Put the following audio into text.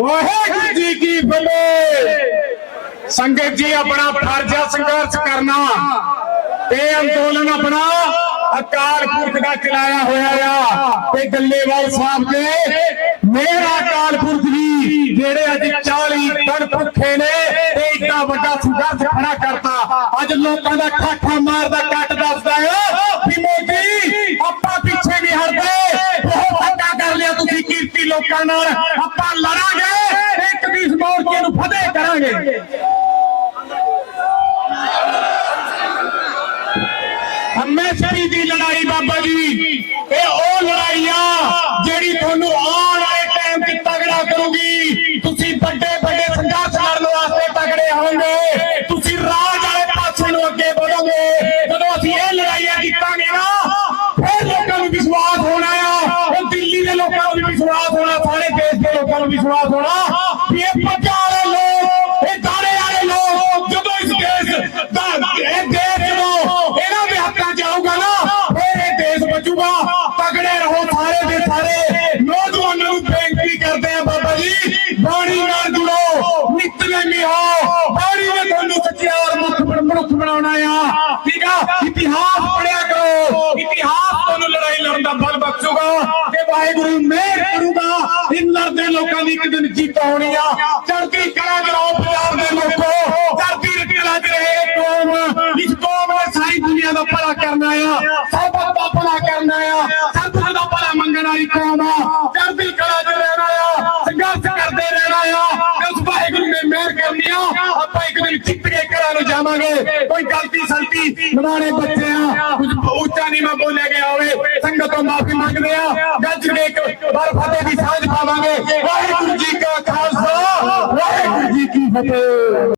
ਵਾਹਿਗੁਰੂ ਜੀ ਕੀ ਫਤਿਹ। ਸੰਗਤ ਜੀ, ਆਪਣਾ ਫਰਜ਼ ਆ ਸੰਘਰਸ਼ ਕਰਨਾ। ਇਹ ਅੰਦੋਲਨ ਆਪਣਾ ਅਕਾਲ ਪੁਰਖ ਦਾ ਚਲਾਇਆ ਹੋਇਆ ਆ। ਤੇ ਗੱਲੇਵਾਲ ਸਾਹਿਬ ਦੇ ਮੇਰਾ ਅਕਾਲ ਪੁਰਖ ਜੀ, ਜਿਹੜੇ ਅੱਜ 40 ਦਿਨ ਭੁੱਖੇ ਨੇ ਤੇ ਇੰਨਾ ਵੱਡਾ ਸੰਘਰਸ਼ ਖੜਾ ਕਰਤਾ। ਅੱਜ ਲੋਕਾਂ ਦਾ ਖਾਖਾ ਮਾਰਦਾ, ਕੱਟ ਲੋਕਾਂ ਨਾਲ ਆਪਾਂ ਲੜਾਂਗੇ, ਇੱਕ ਦਿਸ ਮੋਰਚੇ ਨੂੰ ਫਤਿਹ ਕਰਾਂਗੇ। ਹਮੇਸ਼ਾ ਦੀ ਲੜਾਈ ਬਾਬਾ ਜੀ, ਇਹ ਉਹ ਲੜਾਈ ਆ ਜਿਹੜੀ ਤੁਹਾਨੂੰ ਆਉਣ ਵਾਲੇ ਟਾਈਮ 'ਚ ਤਗੜਾ ਕਰੂਗੀ। ਤੁਸੀਂ ਵੱਡੇ ਵੱਡੇ ਸੰਘਰਸ਼ ਲੜਨ ਵਾਸਤੇ ਤਗੜੇ ਹੋਵੋਗੇ। ਤੁਸੀਂ ਰਾਜ ਵਾਲੇ ਪਾਸੇ ਨੂੰ ਅੱਗੇ ਵਧੋਗੇ। ਜਦੋਂ ਅਸੀਂ ਇਹ ਲੜਾਈਆਂ ਜਿੱਤਾਂਗੇ ਨਾ, ਫਿਰ ਲੋਕਾਂ ਨੂੰ ਵਿਸ਼ਵਾਸ ਵੀ ਵਿਸ਼ਵਾਸ ਹੋਣਾ, ਸਾਰੇ ਦੇਸ਼ ਦੇ ਲੋਕਾਂ ਨੂੰ ਵਿਸ਼ਵਾਸ ਹੋਣਾ ਵੀ ਇਹ ਪੰਜਾਂ ਵਾਲੇ ਲੋਕ, ਇਹ ਦਾਣੇ ਵਾਲੇ ਲੋਕ, ਜਦੋਂ ਇਸ ਦੇਸ਼ ਦਾ ਇਹ ਦੇਸ਼ ਜਦੋਂ ਇਹਨਾਂ ਦੇ ਹੱਥਾਂ 'ਚ ਆਊਗਾ ਨਾ, ਫਿਰ ਇਹ ਦੇਸ਼ ਬਚੂਗਾ। ਤਗੜੇ ਰਹੋ ਸਾਰੇ ਦੇ ਸਾਰੇ। ਨੌਜਵਾਨਾਂ ਨੂੰ ਬੇਨਤੀ ਕਰਦੇ ਆ ਬਾਬਾ ਜੀ, ਬਾਣੀ ਨਾਲ ਜੁੜੋ, ਨਿਤਨੇਮੀ ਹੋ। ਬਾਣੀ ਨੇ ਤੁਹਾਨੂੰ ਸੱਚਿਆਰ ਮੁਖ ਮਨੁੱਖ ਬਣਾਉਣਾ ਆ। ਠੀਕ ਆ? ਇਤਿਹਾਸ ਪੜਿਆ ਕਰੋ। ਇਤਿਹਾਸ ਤੁਹਾਨੂੰ ਲੜਾਈ ਲੜਨ ਦਾ ਬਲ ਬਖਸ਼ੂਗਾ। ਵਾਹਿਗੁਰੂ ਮਿਹਰ ਕਰੂਗਾ। ਇਨ ਲੜਦੇ ਲੋਕਾਂ ਦੀ ਇੱਕ ਦਿਨ ਜੀਤ ਹੋਣੀ ਆ। ਚੜ੍ਹਦੀ ਕਲਾ ਚ ਪੰਜਾਬ ਦੇ ਲੋਕੋ। ਚੜ੍ਹਦੀ ਕਲਾ ਚ ਰਹੇ ਕੌਮ। ਇਸ ਕੌਮ ਨੇ ਸਾਰੀ ਦੁਨੀਆ ਦਾ ਭਲਾ ਕਰਨਾ ਆ। ਸਭ ਦਾ ਭਲਾ ਕਰਨਾ ਆ। ਸਭ ਦਾ ਭਲਾ ਮੰਗਣ ਵਾਲੀ ਕੌਮ ਆ। ਚੜ੍ਹਦੀ ਕਲਾ ਚ ਰਹਿਣਾ ਆ। ਸੰਘਰਸ਼ ਕਰਦੇ ਰਹਿਣਾ ਆ। ਤੇ ਵਾਹਿਗੁਰੂ ਨੇ ਮਿਹਰ ਕਰਨੀ ਆ ਆਪਾਂ ਇੱਕ ਦਿਨ ਜਿੱਤ ਕੇ ਘਰਾਂ ਨੂੰ ਜਾਵਾਂਗੇ ਕੋਈ ਗਲਤੀ ਸਲਤੀ ਬੱਚੇ ਆ ਕੁਝ ਉੱਚਾ ਨਹੀਂ ਮੈਂ ਬੋਲਿਆ ਗਿਆ ਹੋਵੇ, ਸੰਗਤ ਤੋਂ ਮਾਫੀ ਮੰਗਦੇ ਆ ਗੱਜ ਕੇ ਇੱਕ ਵਾਰ ਫਤਿਹ ਦੀ ਸਾਂਝ ਪਾਵਾਂਗੇ। ਵਾਹਿਗੁਰੂ ਜੀ ਕਾ ਖਾਲਸਾ, ਵਾਹਿਗੁਰੂ ਜੀ ਕੀ ਫਤਿਹ।